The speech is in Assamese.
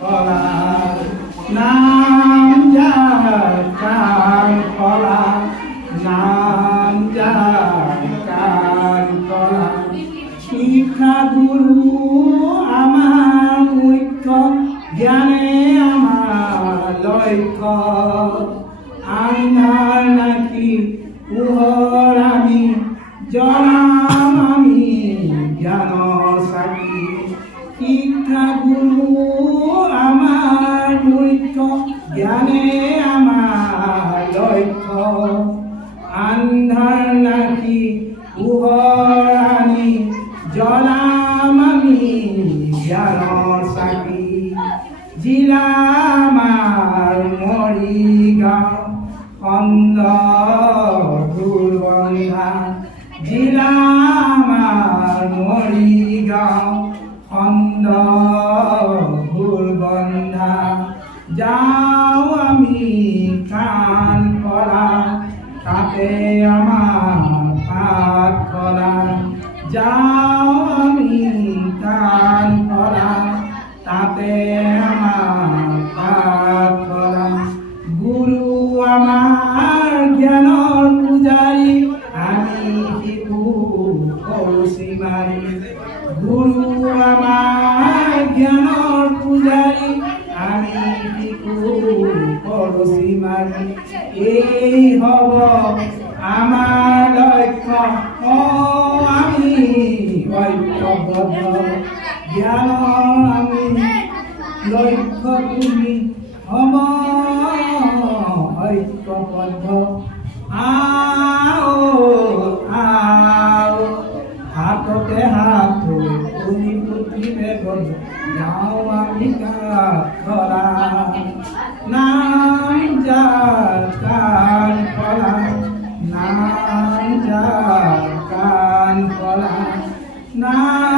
কলা নাম যার কান কলা নাম যার কান কলা শিক্ষা গুরু আমার মুখ্য জ্ঞানে আমার লক্ষ্য আন্ধার নাকি পোহর আমি জনাম আমি জ্ঞান সাকি শিক্ষা গুরু আমার মুখ্য জ্ঞানে আমার লক্ষ্য আন্ধার নাকি পোহর আমি জনাম আমি জ্ঞান সাকি জিলা আমার মৰিগাঁও খন্দ দুৰ্গন্ধা জিলা আমাৰ মৰিগাঁও খন্দ দুৰ্গন্ধা যাওঁ আমি কাণ কৰা তাতে আমাৰ পাত কৰা যাওঁ আমি কাণ কৰা তাতে আমাৰ পাত কৰা গুৰু আমাৰ জ্ঞানৰ পূজাৰী আমি শিশু কলচি মাৰি গুৰু আমাৰ জ্ঞানৰ পূজাৰী আমি শিশু কলচি মাৰি এই হ'ব আমাৰ লক্ষ্য আমি ঐক্যবদ্ধ জ্ঞানৰ আমি লক্ষ্য তুমি হ'ব ঐক্যবদ্ধ আও আও হাততে হাত তুমি পুতিবে গ'ল যাওঁ আমি কাঠ ধৰা নাম যাৰ কাণ কলা নাম যাৰ কাণ কলা নাম